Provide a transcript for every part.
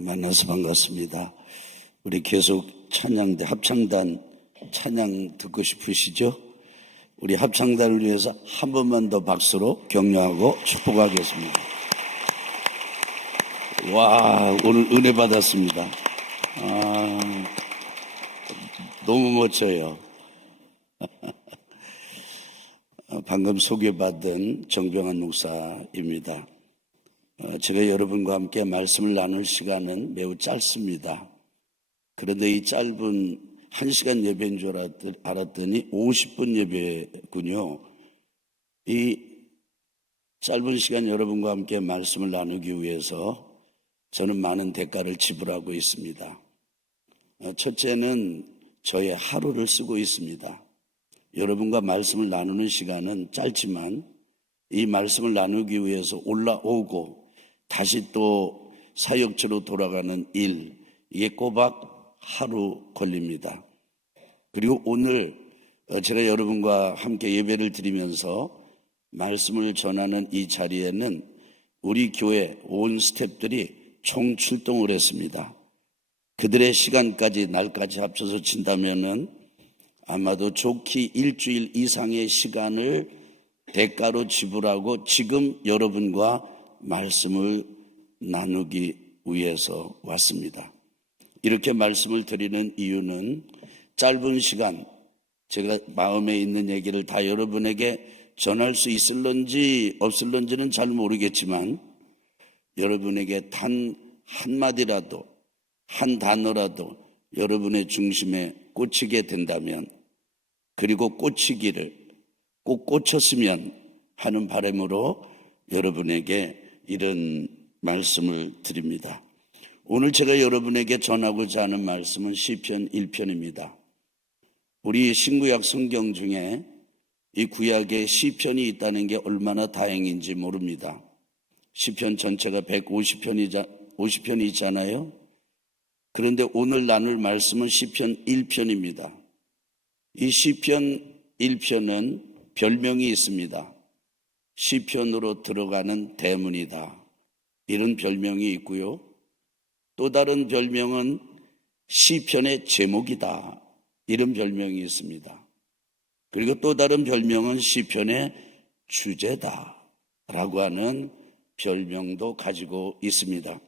만나서 반갑습니다. 우리 계속 찬양대 합창단 찬양 듣고 싶으시죠? 우리 합창단을 위해서 한 번만 더 박수로 격려하고 축복하겠습니다. 와, 오늘 은혜 받았습니다. 너무 멋져요. 방금 소개받은 정병환 목사입니다. 제가 여러분과 함께 말씀을 나눌 시간은 매우 짧습니다. 그런데 이 짧은 1시간 예배인 줄 알았더니 50분 예배군요. 이 짧은 시간 여러분과 함께 말씀을 나누기 위해서 저는 많은 대가를 지불하고 있습니다. 첫째는 저의 하루를 쓰고 있습니다. 여러분과 말씀을 나누는 시간은 짧지만 이 말씀을 나누기 위해서 올라오고 다시 또 사역지로 돌아가는 일, 이게 꼬박 하루 걸립니다. 그리고 오늘 제가 여러분과 함께 예배를 드리면서 말씀을 전하는 이 자리에는 우리 교회 온 스태프들이 총 출동을 했습니다. 그들의 시간까지 날까지 합쳐서 친다면은 아마도 좋기 일주일 이상의 시간을 대가로 지불하고 지금 여러분과 말씀을 나누기 위해서 왔습니다. 이렇게 말씀을 드리는 이유는 짧은 시간 제가 마음에 있는 얘기를 다 여러분에게 전할 수 있을런지 없을런지는 잘 모르겠지만 여러분에게 단 한마디라도 한 단어라도 여러분의 중심에 꽂히게 된다면 그리고 꽂히기를 꼭 꽂혔으면 하는 바람으로 여러분에게 이런 말씀을 드립니다. 오늘 제가 여러분에게 전하고자 하는 말씀은 시편 1편입니다. 우리 신구약 성경 중에 이 구약에 시편이 있다는 게 얼마나 다행인지 모릅니다. 시편 전체가 150편이 있잖아요. 그런데 오늘 나눌 말씀은 시편 1편입니다. 이 시편 1편은 별명이 있습니다. 시편으로 들어가는 대문이다, 이런 별명이 있고요. 또 다른 별명은 시편의 제목이다, 이런 별명이 있습니다. 그리고 또 다른 별명은 시편의 주제다 라고 하는 별명도 가지고 있습니다.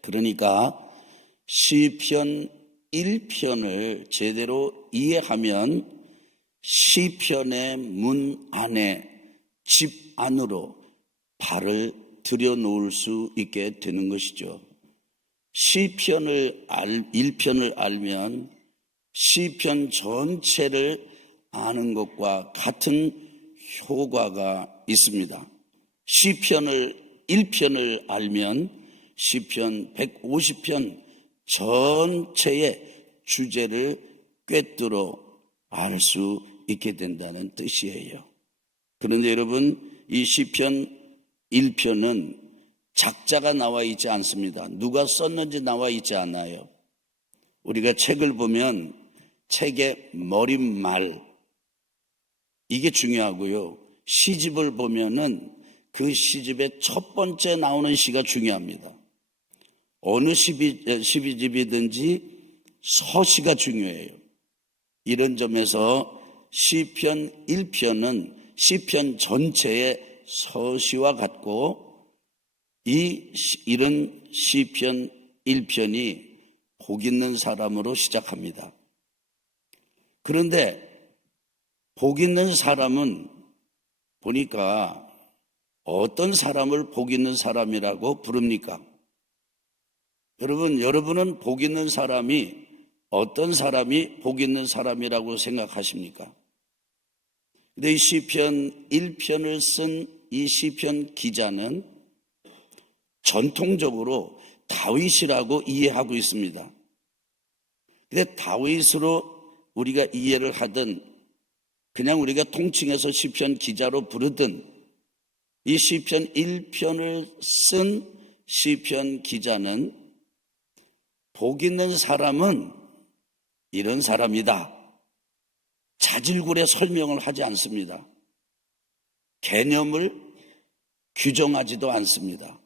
그러니까 시편 1편을 제대로 이해하면 시편의 문 안에 집 안으로 발을 들여놓을 수 있게 되는 것이죠. 시편을 1편을 알면 시편 전체를 아는 것과 같은 효과가 있습니다. 시편을 1편을 알면 시편 150편 전체의 주제를 꿰뚫어 알 수 있게 된다는 뜻이에요. 그런데 여러분, 이 시편 1편은 작자가 나와 있지 않습니다. 누가 썼는지 나와 있지 않아요. 우리가 책을 보면 책의 머릿말, 이게 중요하고요. 시집을 보면은 그 시집의 첫 번째 나오는 시가 중요합니다. 어느 시집이든지 서시가 중요해요. 이런 점에서 시편 1편은 시편 전체의 서시와 같고 이런 시편 1편이 복 있는 사람으로 시작합니다. 그런데 복 있는 사람은 보니까 어떤 사람을 복 있는 사람이라고 부릅니까? 여러분은 복 있는 사람이 어떤 사람이 복 있는 사람이라고 생각하십니까? 근데 이 시편 1편을 쓴 이 시편 기자는 전통적으로 다윗이라고 이해하고 있습니다. 근데 다윗으로 우리가 이해를 하든 그냥 우리가 통칭해서 시편 기자로 부르든 이 시편 1편을 쓴 시편 기자는 복 있는 사람은 이런 사람이다, 자질구레 설명을 하지 않습니다. 개념을 규정하지도 않습니다.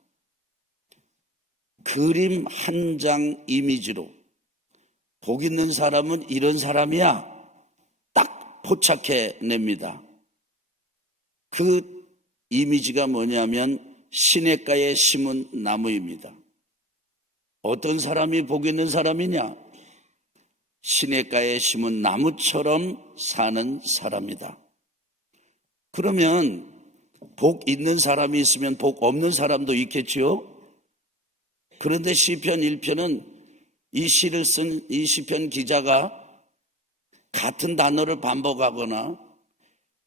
그림 한 장 이미지로 복 있는 사람은 이런 사람이야 딱 포착해냅니다. 그 이미지가 뭐냐면 시냇가에 심은 나무입니다. 어떤 사람이 복 있는 사람이냐? 시냇가에 심은 나무처럼 사는 사람이다. 그러면 복 있는 사람이 있으면 복 없는 사람도 있겠지요? 그런데 시편 1편은 이 시를 쓴 이 시편 기자가 같은 단어를 반복하거나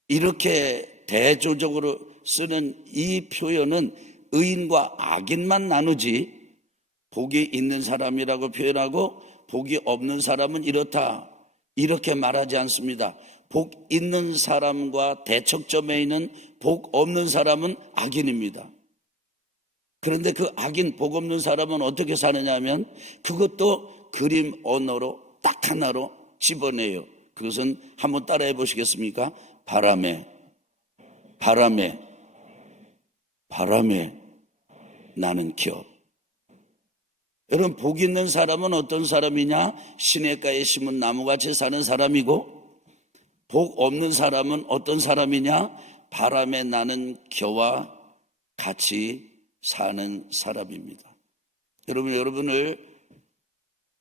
이렇게 대조적으로 쓰는 이 표현은 의인과 악인만 나누지 복이 있는 사람이라고 표현하고 복이 없는 사람은 이렇다 이렇게 말하지 않습니다. 복 있는 사람과 대척점에 있는 복 없는 사람은 악인입니다. 그런데 그 악인, 복 없는 사람은 어떻게 사느냐 하면 그것도 그림 언어로 딱 하나로 집어내요. 그것은 한번 따라해 보시겠습니까? 바람에 나는 겨. 여러분, 복 있는 사람은 어떤 사람이냐? 시냇가에 심은 나무같이 사는 사람이고, 복 없는 사람은 어떤 사람이냐? 바람에 나는 겨와 같이 사는 사람입니다. 여러분을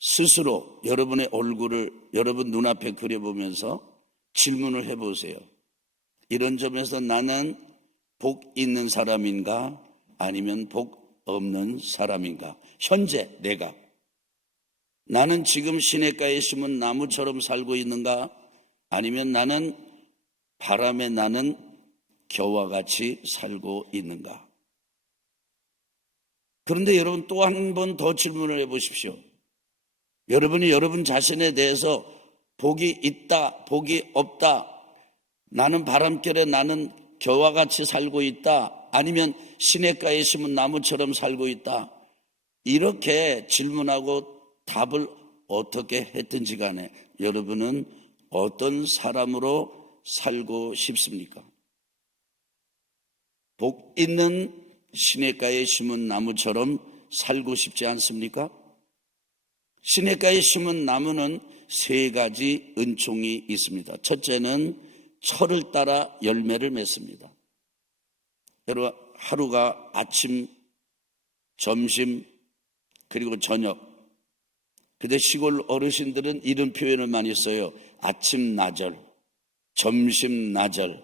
스스로 여러분의 얼굴을 여러분 눈앞에 그려보면서 질문을 해보세요. 이런 점에서 나는 복 있는 사람인가 아니면 복 없는 사람인가? 현재 내가 나는 지금 시냇가에 심은 나무처럼 살고 있는가 아니면 나는 바람에 나는 겨와 같이 살고 있는가? 그런데 여러분 또 한 번 더 질문을 해보십시오. 여러분이 여러분 자신에 대해서 복이 있다, 복이 없다, 나는 바람결에 나는 겨와 같이 살고 있다, 아니면 시냇가에 심은 나무처럼 살고 있다, 이렇게 질문하고 답을 어떻게 했든지 간에 여러분은 어떤 사람으로 살고 싶습니까? 복 있는 시냇가에 심은 나무처럼 살고 싶지 않습니까? 시냇가에 심은 나무는 세 가지 은총이 있습니다. 첫째는 철을 따라 열매를 맺습니다. 여러분, 하루가 아침, 점심, 그리고 저녁. 근데 시골 어르신들은 이런 표현을 많이 써요. 아침 나절, 점심 나절,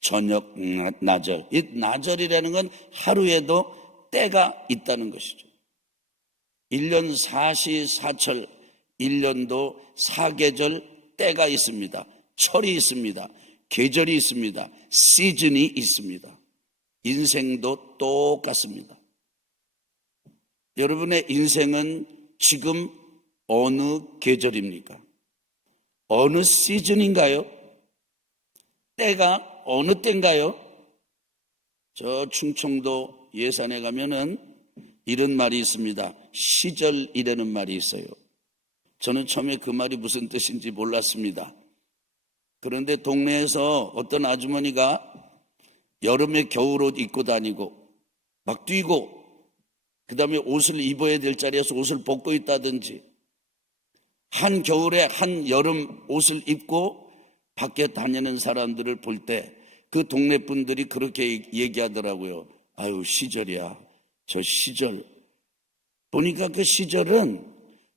저녁 나절. 이 나절이라는 건 하루에도 때가 있다는 것이죠. 1년 사시사철, 1년도 사계절 때가 있습니다. 철이 있습니다. 계절이 있습니다. 시즌이 있습니다. 인생도 똑같습니다. 여러분의 인생은 지금 어느 계절입니까? 어느 시즌인가요? 때가 어느 때인가요? 저 충청도 예산에 가면은 이런 말이 있습니다. 시절이라는 말이 있어요. 저는 처음에 그 말이 무슨 뜻인지 몰랐습니다. 그런데 동네에서 어떤 아주머니가 여름에 겨울옷 입고 다니고 막 뛰고 그 다음에 옷을 입어야 될 자리에서 옷을 벗고 있다든지 한 겨울에 한 여름 옷을 입고 밖에 다니는 사람들을 볼 때 그 동네 분들이 그렇게 얘기하더라고요. 아유, 시절이야. 저 시절. 보니까 그 시절은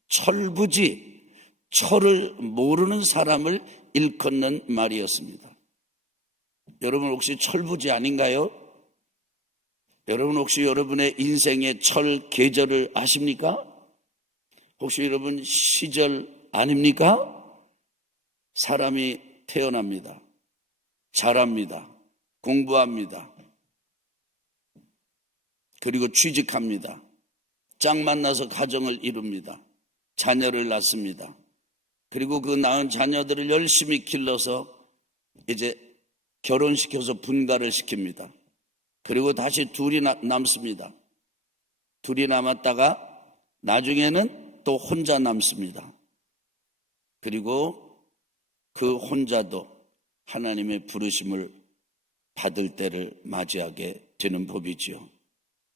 철부지, 철을 모르는 사람을 일컫는 말이었습니다. 여러분 혹시 철부지 아닌가요? 여러분 혹시 여러분의 인생의 철 계절을 아십니까? 혹시 여러분 시절 아닙니까? 사람이 태어납니다. 자랍니다. 공부합니다. 그리고 취직합니다. 짝 만나서 가정을 이룹니다. 자녀를 낳습니다. 그리고 그 낳은 자녀들을 열심히 길러서 이제 결혼시켜서 분가를 시킵니다. 그리고 다시 둘이 남습니다. 둘이 남았다가 나중에는 또 혼자 남습니다. 그리고 그 혼자도 하나님의 부르심을 받을 때를 맞이하게 되는 법이지요.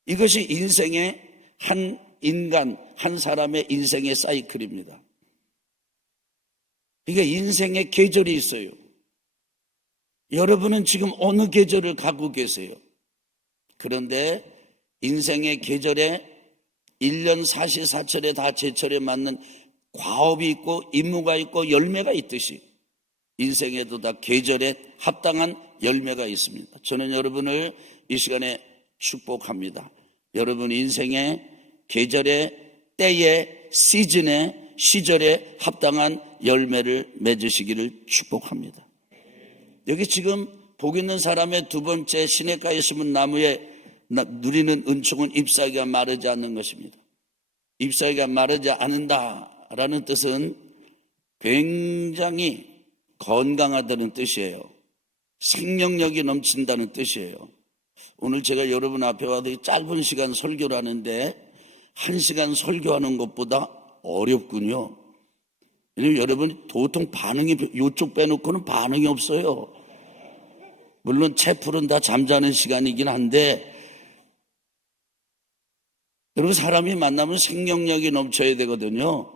이것이 인생의 한 인간 한 사람의 인생의 사이클입니다. 그러니까 인생의 계절이 있어요. 여러분은 지금 어느 계절을 가고 계세요? 그런데 인생의 계절에 1년 사시사철에 다 제철에 맞는 과업이 있고 임무가 있고 열매가 있듯이 인생에도 다 계절에 합당한 열매가 있습니다. 저는 여러분을 이 시간에 축복합니다. 여러분 인생의 계절에, 때에, 시절에 합당한 열매를 맺으시기를 축복합니다. 여기 지금 복 있는 사람의 두 번째, 시냇가에 심은 나무에 누리는 은총은 잎사귀가 마르지 않는 것입니다. 잎사귀가 마르지 않는다라는 뜻은 굉장히 건강하다는 뜻이에요. 생명력이 넘친다는 뜻이에요. 오늘 제가 여러분 앞에 와서 짧은 시간 설교를 하는데 1시간 설교하는 것보다 어렵군요. 왜냐면 여러분 도통 반응이, 이쪽 빼놓고는 반응이 없어요. 물론 채플은 다 잠자는 시간이긴 한데, 그리고 사람이 만나면 생명력이 넘쳐야 되거든요.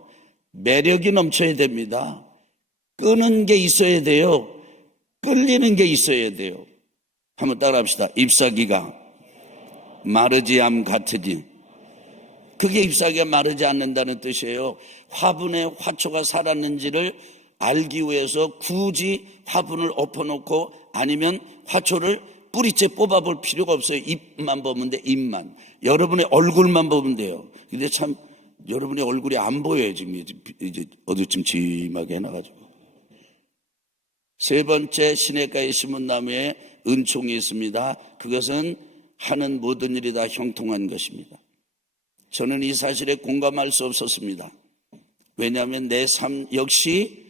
매력이 넘쳐야 됩니다. 끄는 게 있어야 돼요. 끌리는 게 있어야 돼요. 한번 따라합시다. 잎사귀가 마르지 암 같으니. 그게 잎사귀가 마르지 않는다는 뜻이에요. 화분에 화초가 살았는지를 알기 위해서 굳이 화분을 엎어놓고 아니면 화초를 뿌리째 뽑아볼 필요가 없어요. 잎만 보면 돼, 잎만. 여러분의 얼굴만 보면 돼요. 근데 참 여러분의 얼굴이 안 보여요. 지금 이제 어디쯤 짐하게 해놔가지고. 세 번째, 시냇가에 심은 나무에 은총이 있습니다. 그것은 하는 모든 일이 다 형통한 것입니다. 저는 이 사실에 공감할 수 없었습니다. 왜냐하면 내 삶 역시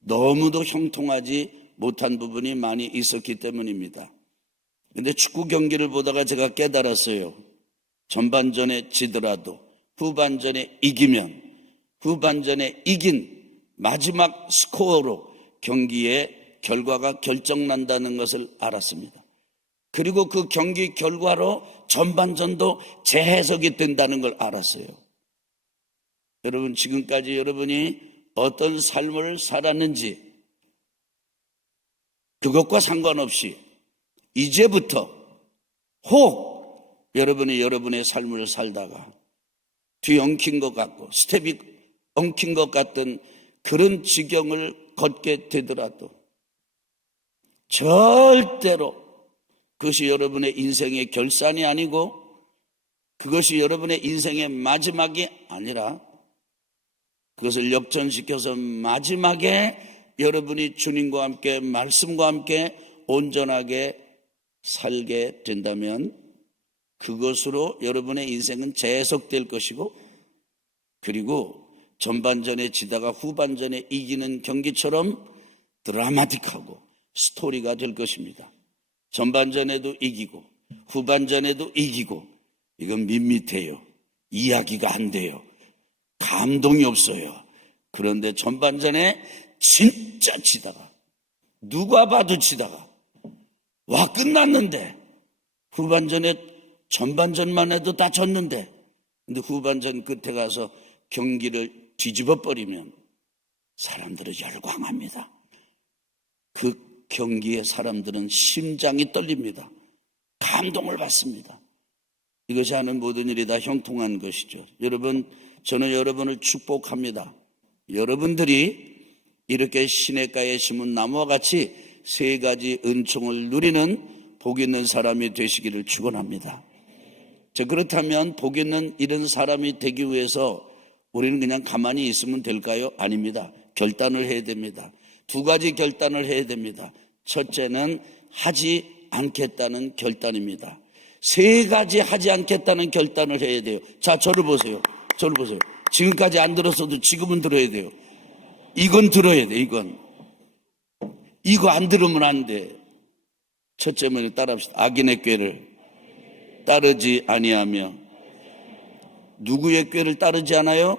너무도 형통하지 못한 부분이 많이 있었기 때문입니다. 그런데 축구 경기를 보다가 제가 깨달았어요. 전반전에 지더라도 후반전에 이기면 후반전에 이긴 마지막 스코어로 경기의 결과가 결정난다는 것을 알았습니다. 그리고 그 경기 결과로 전반전도 재해석이 된다는 걸 알았어요. 여러분, 지금까지 여러분이 어떤 삶을 살았는지 그것과 상관없이 이제부터 혹 여러분이 여러분의 삶을 살다가 뒤엉킨 것 같고 스텝이 엉킨 것 같은 그런 지경을 걷게 되더라도 절대로 그것이 여러분의 인생의 결산이 아니고 그것이 여러분의 인생의 마지막이 아니라 그것을 역전시켜서 마지막에 여러분이 주님과 함께 말씀과 함께 온전하게 살게 된다면 그것으로 여러분의 인생은 재해석될 것이고, 그리고 전반전에 지다가 후반전에 이기는 경기처럼 드라마틱하고 스토리가 될 것입니다. 전반전에도 이기고 후반전에도 이기고, 이건 밋밋해요. 이야기가 안 돼요. 감동이 없어요. 그런데 전반전에 진짜 치다가 누가 봐도 치다가 와 끝났는데, 후반전에 전반전만 해도 다 졌는데, 근데 후반전 끝에 가서 경기를 뒤집어 버리면 사람들은 열광합니다. 그 경기에 사람들은 심장이 떨립니다. 감동을 받습니다. 이것이 하는 모든 일이 다 형통한 것이죠. 여러분, 저는 여러분을 축복합니다. 여러분들이 이렇게 시냇가에 심은 나무와 같이 세 가지 은총을 누리는 복 있는 사람이 되시기를 축원합니다. 자, 그렇다면 복 있는 이런 사람이 되기 위해서 우리는 그냥 가만히 있으면 될까요? 아닙니다. 결단을 해야 됩니다. 두 가지 결단을 해야 됩니다. 첫째는 하지 않겠다는 결단입니다. 세 가지 하지 않겠다는 결단을 해야 돼요. 자, 저를 보세요. 저를 보세요. 지금까지 안 들었어도 지금은 들어야 돼요. 이건 들어야 돼. 이거 안 들으면 안 돼. 첫째 먼저 따라합시다. 악인의 꾀를 따르지 아니하며. 누구의 꾀를 따르지 않아요?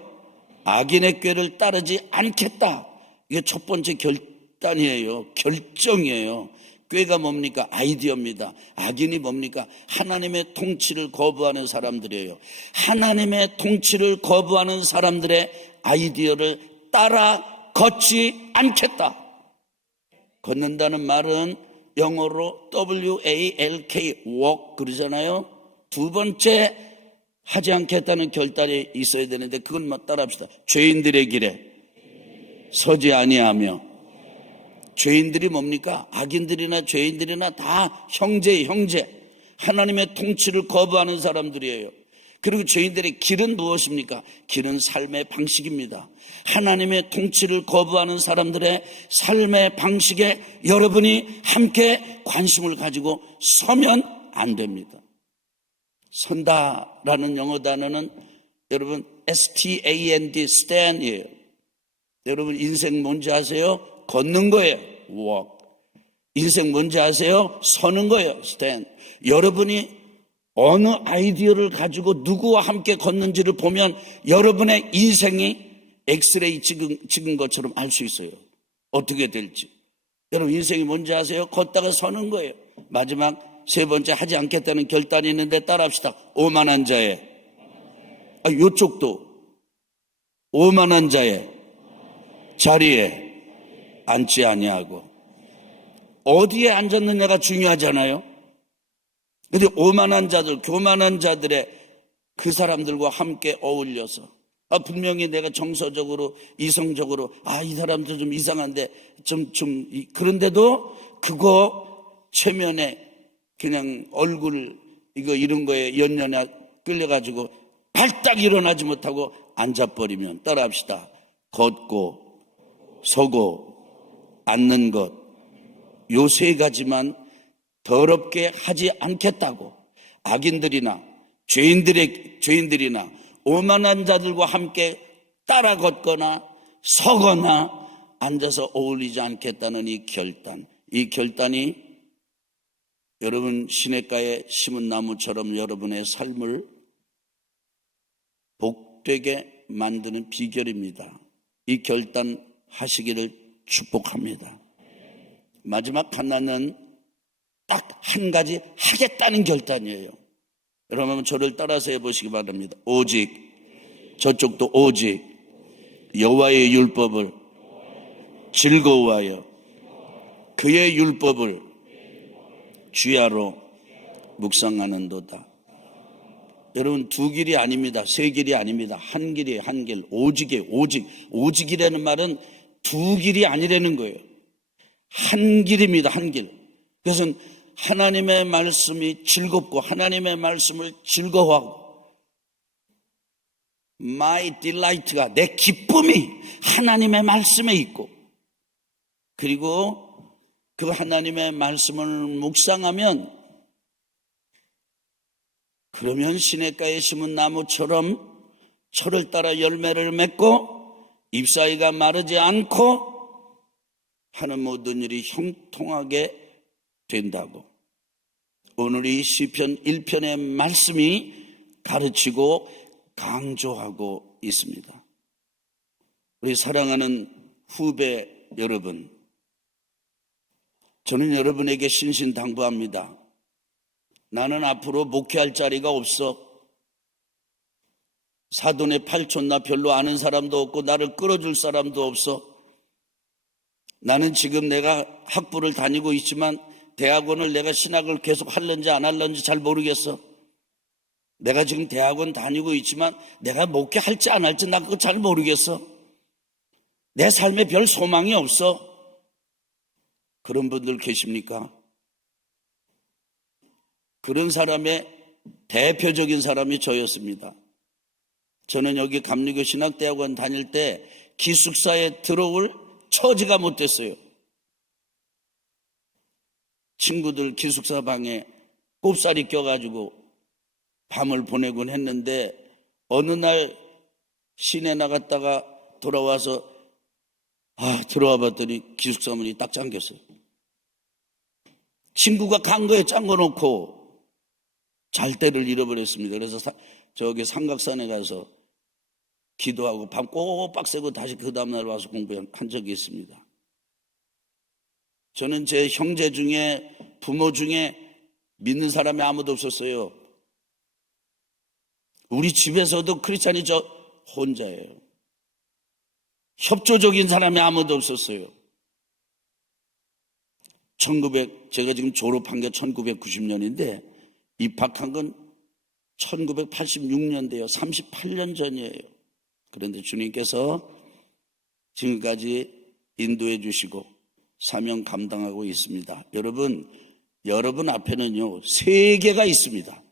악인의 꾀를 따르지 않겠다. 이게 첫 번째 결단이에요. 결정이에요. 꾀가 뭡니까? 아이디어입니다. 악인이 뭡니까? 하나님의 통치를 거부하는 사람들이에요. 하나님의 통치를 거부하는 사람들의 아이디어를 따라 걷지 않겠다. 걷는다는 말은 영어로 WALK, walk 그러잖아요. 두 번째 하지 않겠다는 결단이 있어야 되는데 그건 뭐 따라합시다. 죄인들의 길에 서지 아니하며. 죄인들이 뭡니까? 악인들이나 죄인들이나 다 형제. 하나님의 통치를 거부하는 사람들이에요. 그리고 죄인들의 길은 무엇입니까? 길은 삶의 방식입니다. 하나님의 통치를 거부하는 사람들의 삶의 방식에 여러분이 함께 관심을 가지고 서면 안 됩니다. 선다라는 영어 단어는 여러분 stand, stand이에요. 여러분 인생 뭔지 아세요? 걷는 거예요. walk. 인생 뭔지 아세요? 서는 거예요. stand. 여러분이 어느 아이디어를 가지고 누구와 함께 걷는지를 보면 여러분의 인생이 엑스레이 찍은 것처럼 알 수 있어요. 어떻게 될지. 여러분 인생이 뭔지 아세요? 걷다가 서는 거예요. 마지막 세 번째 하지 않겠다는 결단이 있는데 따라합시다. 오만한 자의 요쪽도 오만한 자의 자리에 앉지 아니하고. 어디에 앉았느냐가 중요하잖아요. 근데 오만한 자들, 교만한 자들의 그 사람들과 함께 어울려서 분명히 내가 정서적으로 이성적으로 이 사람도 좀 이상한데 그런데도 그거 최면에 그냥 얼굴 이런 거에 연연해 끌려가지고 발딱 일어나지 못하고 앉아버리면 따라합시다. 걷고 서고 앉는 것, 요 세 가지만 더럽게 하지 않겠다고 악인들이나 죄인들이나 오만한 자들과 함께 따라 걷거나 서거나 앉아서 어울리지 않겠다는 이 결단이 여러분 시냇가에 심은 나무처럼 여러분의 삶을 복되게 만드는 비결입니다. 이 결단 하시기를 축복합니다. 마지막 하나는 딱 한 가지 하겠다는 결단이에요. 여러분 저를 따라서 해보시기 바랍니다. 오직, 저쪽도 오직 여호와의 율법을 즐거워하여 그의 율법을 주야로 묵상하는도다. 여러분 두 길이 아닙니다. 세 길이 아닙니다. 한 길이에요. 한 길. 오직이에요. 오직이라는 말은 두 길이 아니라는 거예요. 한 길입니다. 한 길. 그것은 하나님의 말씀이 즐겁고 하나님의 말씀을 즐거워하고 My delight가 내 기쁨이 하나님의 말씀에 있고 그리고 그 하나님의 말씀을 묵상하면 그러면 시냇가에 심은 나무처럼 철을 따라 열매를 맺고 잎사귀가 마르지 않고 하는 모든 일이 형통하게 된다고 오늘 이 시편 1편의 말씀이 가르치고 강조하고 있습니다. 우리 사랑하는 후배 여러분, 저는 여러분에게 신신당부합니다. 나는 앞으로 목회할 자리가 없어. 사돈의 팔촌 나 별로 아는 사람도 없고 나를 끌어줄 사람도 없어. 나는 지금 내가 학부를 다니고 있지만 대학원을 내가 신학을 계속 할런지 안 할런지 잘 모르겠어. 내가 지금 대학원 다니고 있지만 내가 목회할지 안 할지 나 그거 잘 모르겠어. 내 삶에 별 소망이 없어. 그런 분들 계십니까? 그런 사람의 대표적인 사람이 저였습니다. 저는 여기 감리교 신학대학원 다닐 때 기숙사에 들어올 처지가 못 됐어요. 친구들 기숙사 방에 꼽살이 껴가지고 밤을 보내곤 했는데 어느 날 시내 나갔다가 돌아와서 들어와 봤더니 기숙사 문이 딱 잠겼어요. 친구가 간 거에 잠궈 놓고 잘 때를 잃어버렸습니다. 그래서 저기 삼각산에 가서 기도하고 밤 꼬박 새고 다시 그 다음날 와서 공부한 적이 있습니다. 저는 제 형제 중에, 부모 중에 믿는 사람이 아무도 없었어요. 우리 집에서도 크리스찬이 저 혼자예요. 협조적인 사람이 아무도 없었어요. 제가 지금 졸업한 게 1990년인데 입학한 건 1986년대요. 38년 전이에요. 그런데 주님께서 지금까지 인도해 주시고 사명 감당하고 있습니다. 여러분 앞에는요, 세계가 있습니다.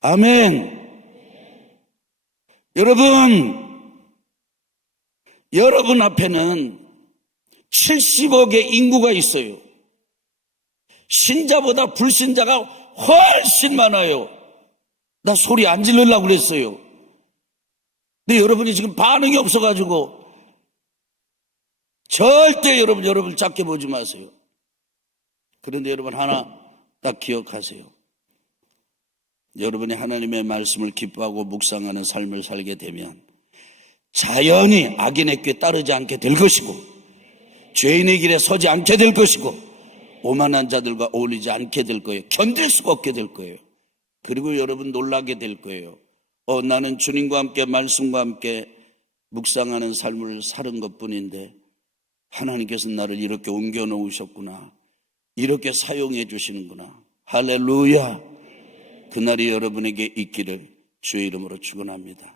아멘. 여러분 앞에는 70억의 인구가 있어요. 신자보다 불신자가 훨씬 많아요. 나 소리 안 지르려고 그랬어요. 근데 여러분이 지금 반응이 없어가지고 절대 여러분 작게 보지 마세요. 그런데 여러분 하나 딱 기억하세요. 여러분이 하나님의 말씀을 기뻐하고 묵상하는 삶을 살게 되면 자연히 악인의 꾀 따르지 않게 될 것이고 죄인의 길에 서지 않게 될 것이고 오만한 자들과 어울리지 않게 될 거예요. 견딜 수가 없게 될 거예요. 그리고 여러분 놀라게 될 거예요. 나는 주님과 함께 말씀과 함께 묵상하는 삶을 사는 것뿐인데 하나님께서 나를 이렇게 옮겨 놓으셨구나. 이렇게 사용해 주시는구나. 할렐루야. 그날이 여러분에게 있기를 주의 이름으로 축원합니다.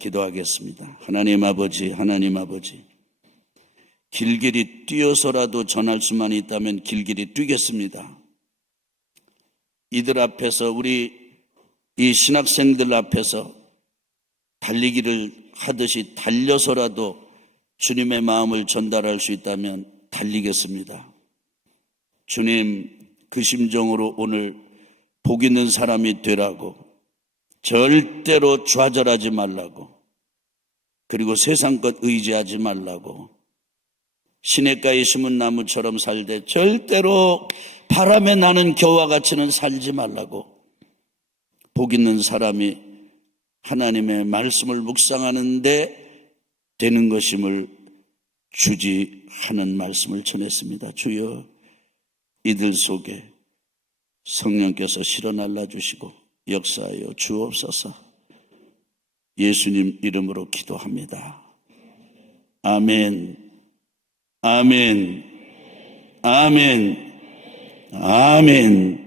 기도하겠습니다. 하나님 아버지, 길길이 뛰어서라도 전할 수만 있다면 길길이 뛰겠습니다. 이들 앞에서, 우리 이 신학생들 앞에서 달리기를 하듯이 달려서라도 주님의 마음을 전달할 수 있다면 달리겠습니다. 주님, 그 심정으로 오늘 복 있는 사람이 되라고, 절대로 좌절하지 말라고, 그리고 세상 것 의지하지 말라고, 시냇가에 심은 나무처럼 살되 절대로 바람에 나는 겨와 같이는 살지 말라고, 복 있는 사람이 하나님의 말씀을 묵상하는데 되는 것임을 주지하는 말씀을 전했습니다. 주여, 이들 속에 성령께서 실어 날라주시고 역사하여 주옵소서. 예수님 이름으로 기도합니다. 아멘. 아멘. 아멘. 아멘.